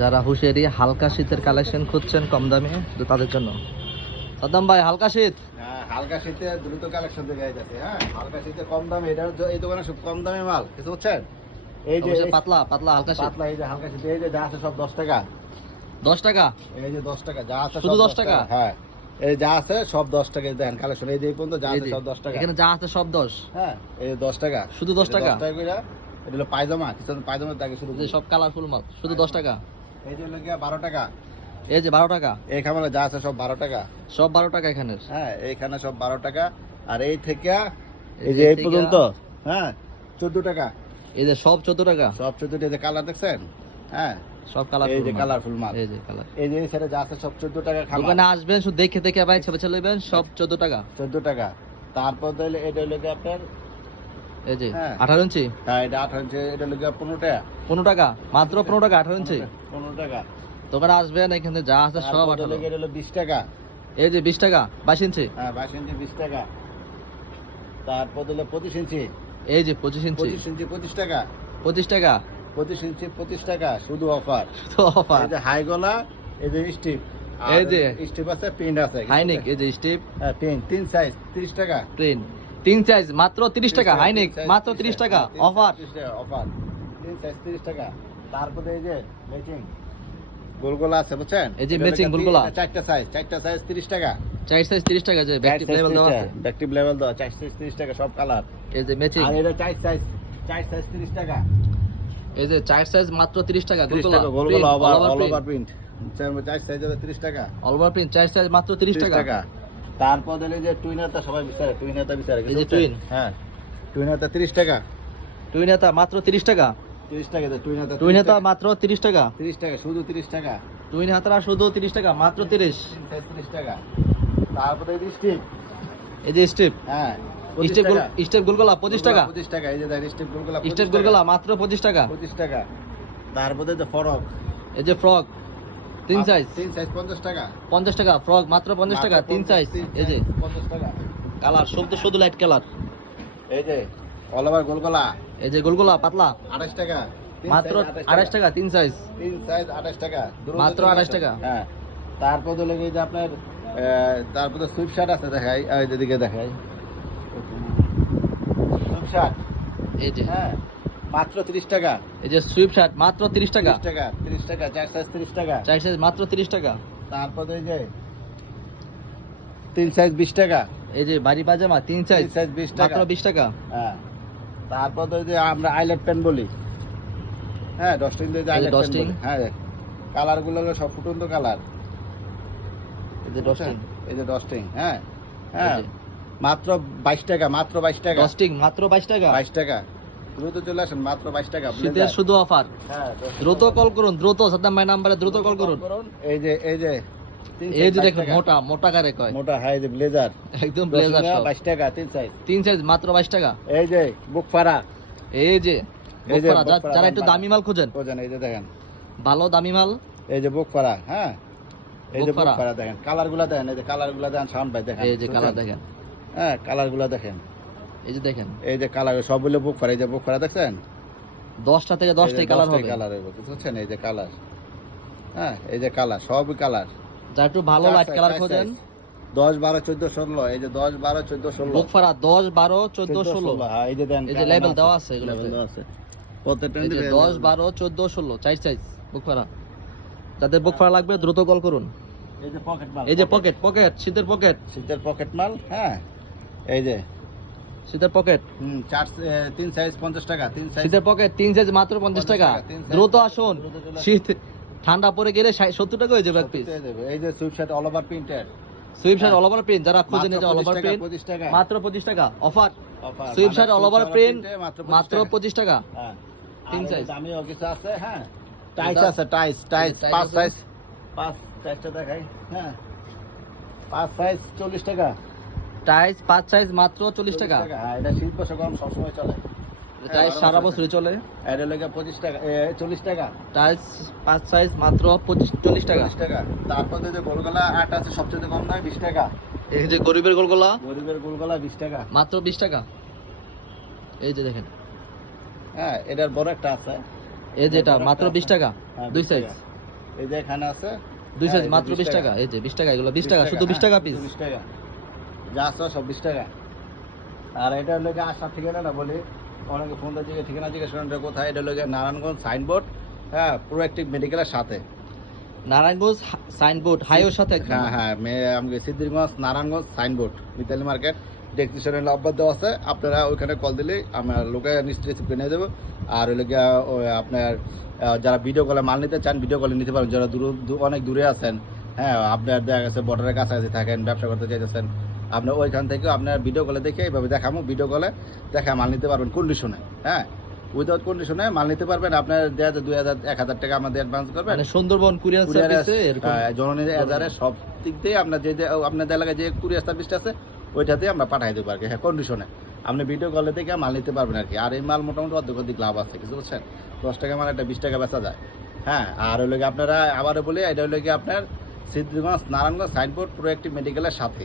যারা হুশেরি হালকা শীতের কালেকশন খুঁজছেন কম দামে তাদের জন্য। সাদ্দাম ভাই হালকা শীত? হ্যাঁ, হালকা শীতে দ্রুত কালেকশন দেখে যাচ্ছে হ্যাঁ হালকা শীতে কম দামে এটা এই দোকানে সব কম দামে মাল কিছু বুঝছেন? এই যে পাতলা পাতলা হালকা শীত। পাতলা এই যে হালকা শীতে এই যে যা আছে সব দশ টাকা। দশ টাকা? এই যে দশ টাকা যা আছে শুধু সব 10 টাকা? হ্যাঁ। এই যা আছে সব দশ টাকা এই দেখেন কালেকশন এই যে পর্যন্ত যা আছে সব দশ টাকা। এখানে যা আছে সব দশ? হ্যাঁ এই যে দশ টাকা। শুধু 10 টাকা? দশ টাকা? করে এটা হলো পায়জামা কিছু পায়জামা থাকে যে সব কালারফুল মাল শুধু দশ টাকা? এই যে হলো গিয়া বারো টাকা। এই যে বারো টাকা? এই খামারে যা আছে সব বারো টাকা। সব বারো টাকা এখানে হ্যাঁ এইখানে সব বারো টাকা। আর এই থেকে এই এই যে এই পর্যন্ত হ্যাঁ চোদ্দ টাকা। এই যে সব চোদ্দ টাকা? সব চোদ্দ যে কালার দেখছেন? হ্যাঁ সব এই কালারফুল যে কালারফুল মাল। এই যে কালার এই যে এখানে যা আছে সব চোদ্দ টাকা খাবার দোকানে আসবেন শুধু দেখে দেখে ভাই ছেপে নেবেন সব চোদ্দ টাকা। চোদ্দ টাকা। তারপর হলো এটা হলো আপনার? এই যে হ্যাঁ। আঠারো ইঞ্চি? হ্যাঁ এটা আঠারো ইঞ্চি এটা গিয়ে পনেরো টাকা। পনেরো টাকা? মাত্র পনেরো টাকা আঠারো ইঞ্চি? পনেরো টাকা দোকানে আসবেন এখানে যা আছে সব তারপর আঠারো। এটা হলো বিশ টাকা। এই যে বিশ টাকা বাইশ ইঞ্চি? হ্যাঁ বাইশ ইঞ্চি বিশ টাকা। তারপর হলো পঁচিশ ইঞ্চি। এই যে পঁচিশ ইঞ্চি। পঁচিশ ইঞ্চি পঁচিশ টাকা। পঁচিশ টাকা? পঁচিশ ইঞ্চি পঁচিশ টাকা শুধু অফার। তো অফার। এই যে হাই গলা এই যে স্টিপ। এই যে। স্টিপ আছে প্রিন্ট আছে। হাইনিক এই যে স্টিপ। হ্যাঁ তিন তিন সাইজ তিরিশ টাকা। প্লেন তিন সাইজ মাত্র তিরিশ টাকা হাইনিক তিন size, মাত্র তিরিশ টাকা অফার অফার তিন সাইজ তিরিশ টাকা। তারপরে এই যে ম্যাচিং গোলগোলা আছে বুঝছেন? এই যে হলো গোলগোলা। চারটা সাইজ চারটা সাইজ তিরিশ টাকা। চার সাইজ তিরিশ টাকা যে ব্যাকটিভ লেভেল দেওয়া আছে। ব্যাকটিভ লেভেল দেওয়া চার সাইজ তিরিশ টাকা সব কালার এই যে ম্যাচিং আর এটা চার সাইজ চার সাইজ তিরিশ টাকা। এই যে চার সাইজ মাত্র তিরিশ টাকা তিরিশ টাকা গোলগোলা ওভার অল ওভার প্রিন্ট চার সাইজ হবে তিরিশ টাকা। অল ওভার প্রিন্ট চার সাইজ মাত্র তিরিশ টাকা। তারপর দিলে যে টুইনারটা সবাই বিচারে টুইনারটা বিচারে এই যে twin? হ্যাঁ। টুইনারটা তিরিশ টাকা। টুই নেতা মাত্র তিরিশ টাকা। তিরিশ টাকা তো টুইনারটা টুই নেতা মাত্র তিরিশ টাকা। তিরিশ টাকা শুধু তিরিশ টাকা। টুই নেতারা শুধু তিরিশ টাকা মাত্র তিরিশ। তিরিশ টাকা। তারপরে এই যে স্টিপ। এই যে স্টেপ। হ্যাঁ স্টেপ। স্টেপ গোলগোলা পঁচিশ টাকা। পঁচিশ টাকা এই যে দেখ স্টেপ গোলগোলা স্টেপ গোলগোলা মাত্র পঁচিশ টাকা। পঁচিশ টাকা। তারপরে যে ফরক। এই যে ফ্রক। তিন সাইজ তিন সাইজ পঞ্চাশ টাকা। পঞ্চাশ টাকা ফ্রক মাত্র পঞ্চাশ টাকা তিন সাইজ এই যে। size, পঞ্চাশ টাকা। কালার শুধু শুধু লাইট কালার এই যে অল ওভার গোলগোলা। এই যে গোলগোলা পাতলা। আঠাশ টাকা। মাত্র size আড়াইশ টাকা। তিন সাইজ তিন সাইজ আঠাশ টাকা। মাত্র চলে 28 টাকা। হ্যাঁ। তারপর হলো কি যে আপনার তারপরে সুইপ শার্ট আছে দেখাই। এই যে দিকে দেখাই। সুইপ শার্ট এই যে। হ্যাঁ। মাত্র তিরিশ টাকা। এই যে সুইপ শার্ট মাত্র তিরিশ টাকা। তিরিশ টাকা তিরিশ টাকা চার সাইজ তিরিশ টাকা। চার সাইজ মাত্র তিরিশ টাকা। তারপর এই যে তিন সাইজ বিশ টাকা। এই যে বাড়ি পাজামা তিন সাইজ সাইজ বিশ টাকা। মাত্র বিশ টাকা। হ্যাঁ। তারপর ওই যে আমরা আইলেট পেন বলি। হ্যাঁ ডস্টিং দিয়ে আইলেট পেন। হ্যাঁ কালারগুলো হলো সব ফুটন্ত কালার এই যে ডস্টিং এই যে ডস্টিং হ্যাঁ। হ্যাঁ মাত্র বাইশ টাকা মাত্র বাইশ টাকা। ডস্টিং মাত্র বাইশ টাকা। বাইশ টাকা। দ্রুত চলে আসেন মাত্র বাইশ টাকা শীতের শুধু অফার। হ্যাঁ দ্রুত কল করুন দ্রুত সাদ্দাম ভাই নাম্বারে দ্রুত কল করুন। এই যে এই যে এই যে দেখুন মোটা মোটা কারে কয়? মোটা হাই যে ব্লেজার একদম ব্লেজার সব। বাইশ টাকা তিন সাইজ তিন সাইজ মাত্র বাইশ টাকা। এই যে বুক ফাড়া। এই যে এই যে বোকপাড়া, যা- বোকপাড়া যারা একটু দামি মাল খোঁজেন। এই যে দেখেন। ভালো দামি মাল। এই যে বুক ফাড়া হ্যাঁ? এই যে বুক দেখেন। কালারগুলা দেখেন এই যে কালারগুলা দেখেন ভাই দেখেন এই যে কালার দেখেন। হ্যাঁ কালারগুলা দেখেন। এই যে দেখেন এই যে কালার সবগুলো বুক ফাড়া এই যে বুক ফাড়া দেখছেন দশটা থেকে দশটাই কালার হবে কালার হবে বুঝছেন এই যে কালার হ্যাঁ এই যে কালার সবই কালার যারা একটু ভালো লাইট কালার খোঁজেন দশ বারো চোদ্দ ষোলো এই যে দশ বারো চোদ্দ ষোলো বুক ফাড়া দশ বারো চোদ্দ ষোলো হ্যাঁ, এই যে দেন এই যে label দেওয়া আছে লেভেল দেওয়া আছে যে দশ বারো চোদ্দ ষোলো চার সাইজ বুক ফাড়া যাদের বুক ফাড়া লাগবে দ্রুত কল করুন এই যে পকেট মাল এই যে পকেট পকেট শীতের পকেট শীতের পকেট মাল হ্যাঁ এই যে শীতের পকেট? হুম চার তিন সাইজ পঞ্চাশ টাকা তিন সাইজ শীতের পকেট তিন সাইজ মাত্র পঞ্চাশ টাকা। দ্রুত আসুন। শীত ঠান্ডা পড়ে গেলে সত্তর টাকা হয়ে যাবে এক পিস এই যে sweatshirt all over printed sweatshirt all over print যারা খুঁজে নিয়ে অল ওভার প্রিন্ট মাত্র পঁচিশ টাকা। Offer sweatshirt all over print মাত্র পঁচিশ টাকা। হ্যাঁ। তিন সাইজ দামিও কিছু আছে হ্যাঁ। টাইস আছে টাইস টাইস টাইস পাঁচ সাইজ পাঁচ সাইজটা দেখাই হ্যাঁ। পাঁচ সাইজ চল্লিশ টাকা। টাইস পাঁচ সাইজ মাত্র চল্লিশ টাকা। হ্যাঁ এটা শিল্প বছর গরম সবসময় চলে। টাইস সারা বছরই চলে। এটা লেগে পঁচিশ টাকা চল্লিশ টাকা। টাইস পাঁচ সাইজ মাত্র পঁচিশ চল্লিশ টাকা। টাকা। তারপর যে গোলগলা আট আছে সবচেয়ে কম দাম বিশ টাকা। এই যে গরিবের গোলগোলা? গরিবের গোলগলা বিশ টাকা। মাত্র বিশ টাকা। এই যে দেখেন। হ্যাঁ এটার বড় একটা আছে। এই যে এটা মাত্র বিশ টাকা। হ্যাঁ, দুই সাইজ। এই যে এখানে আছে। দুই হ্যাঁ, সাইজ মাত্র বিশ টাকা। এই যে বিশ টাকা এগুলো বিশ টাকা শুধু বিশ টাকা পিস বিশ টাকা। যা সব টাকা। আর এটা হলো গিয়ে আসার ঠিকানা না বলি? অনেকে ফোন জিজ্ঞেস ঠিকানা জিজ্ঞেস করেন কোথায়? এটা হলো গিয়ে নারায়ণগঞ্জ সাইনবোর্ড হ্যাঁ প্রোয়েক্টিভ মেডিকেলের সাথে। নারায়ণগঞ্জ সাইনবোর্ড হাইওর সাথে হ্যাঁ হ্যাঁ মে- আমাকে সিদ্ধিরগঞ্জ নারায়ণগঞ্জ সাইনবোর্ড মিতালি মার্কেট। ডেকটিশনের নাম্বার দেওয়া আছে আপনারা ওইখানে কল দিলেই আমার লোকে নিশ্চয়ই রিসিভ করে নিয়ে যাব। আর ওই ওই আপনার যারা ভিডিও কলে মাল নিতে চান ভিডিও কলে নিতে পারেন। যারা দূর অনেক দূরে আছেন হ্যাঁ আপনার দেখা গেছে বর্ডারের কাছাকাছি থাকেন ব্যবসা করতে চাইতেছেন আপনার ওইখান থেকে আপনার ভিডিও কলে দেখে এইভাবে দেখাবো ভিডিও কলে দেখা মাল নিতে পারবেন কন্ডিশনে হ্যাঁ? উইদাউট কন্ডিশনে মাল নিতে পারবেন আপনার দেওয়া দুই হাজার এক হাজার টাকা আমাদের অ্যাডভান্স করবেন। মানে সুন্দরবন কুরিয়ার সার্ভিসে হ্যাঁ, জননী এজারে সব দিক দিয়ে আপনার যে আপনার এলাকায় যে কুরিয়ার সার্ভিসটা আছে ওইটাতে আমরা পাঠাই দেবো আর কি হ্যাঁ কন্ডিশনে আপনি ভিডিও কলে থেকে মাল নিতে পারবেন আর কি আর এই মাল মোটামুটি অর্ধেক অর্ধেক লাভ আছে কিছু বুঝছেন দশ টাকা মাল একটা বিশ টাকা বেচা যায় হ্যাঁ? আর ওই লোকে আপনারা আবারও বলি এটা হলো কি আপনার সিদ্ধিগঞ্জ নারায়ণগঞ্জ সাইনবোর্ড প্রোয়েক্টিভ মেডিকেলের সাথে।